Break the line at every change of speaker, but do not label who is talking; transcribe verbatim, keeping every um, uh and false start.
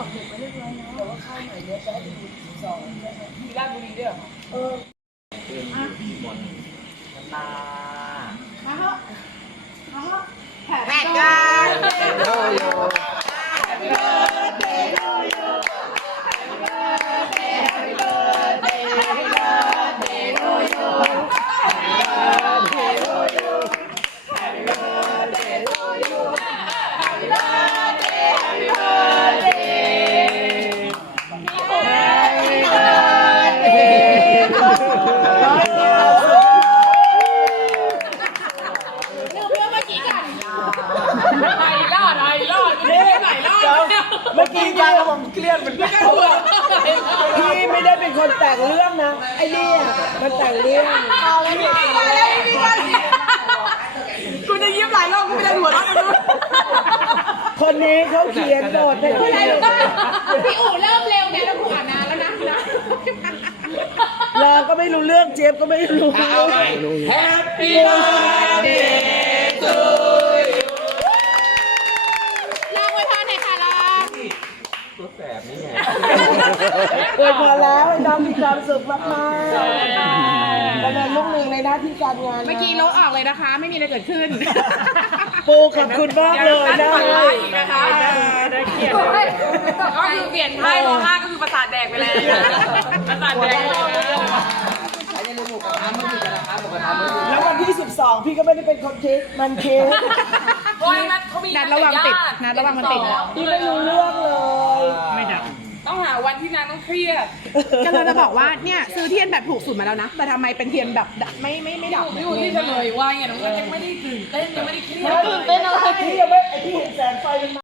บอกเด็กไปเรียบร้อยแล้วแต่ว่าข้าวใหม่เดี๋ยวจะให้ดูสองมีราชบุรีด้วยเหรอเออ
หมดตา
มาเถอะมาเถอะแ
แม่กันโยโย่
Happy birthday to you Happy birthday Happy birthday Happy birthday to you Happy birthday to you Happy birthday to you Happy birthday Happy birthday Happy birthday to you
ไอ้รอดไอ้รอดไม่ได้ไหนรอด
เมื่อกี้การระวังเครียดมันไม่กลัว
พี่ไม่ได้เป็นคนแต่งเรื่องนะไอ้นี่มันแต่งเรื่อง
กูจะยิ้มหลายรอบกูไม่ได้หัวเราะกันด้วย
คนนี้เขาเขียนบทให้พี่
พี่อู๋เริ่มเร็วเนี่ยแล้วกูอ่านนานแล้วนะนะ
เราก็ไม่รู้เรื่องเจฟก็ไม่รู้
Happy birthday to you
ลองไว้พรหน่อยค่ะลอง
ตัวแสบนี่ไง
อวยพอแล้วให้น้องมีความสุขมากๆกำลังรุ่งเรืองในหน้าที่การงาน
เมื่อกี้ลดออกเลยนะคะ ไม่มีอะไรเกิดขึ้น
ปูขอบคุณมากเลยนะ
นะคะได้เกียรติก็คือเปลี่ยนไพ่มห้าก็คือประสาทแดกไปเลยประสาทแดกไปเลย
แล้ววันที่สิบสองพี่ก็ไม่ได้เป็นคนคิดมันคิด
เพราะนัดเขามีนัดระวังติดนัดระวังมันติด
พี่ไม่รู้เรื่องเลยไม่ดับ
ต้องหาวันที่นางต้องเครียดก็เลยจะบอกว่าเนี่ยซื้อเทียนแบบถูกสุดมาแล้วนะแต่ทำไมเป็นเทียนแบบไม่ไม่ไม่ดับอยู่ที่เฉลยว่าไงน้องก็ยังไม่ได้ตื่นเต้นยังไม่ได้เครียด
ตื่นเต้นอะไรพี่ยังไม่ไอพี่เห็นแสงไฟมัน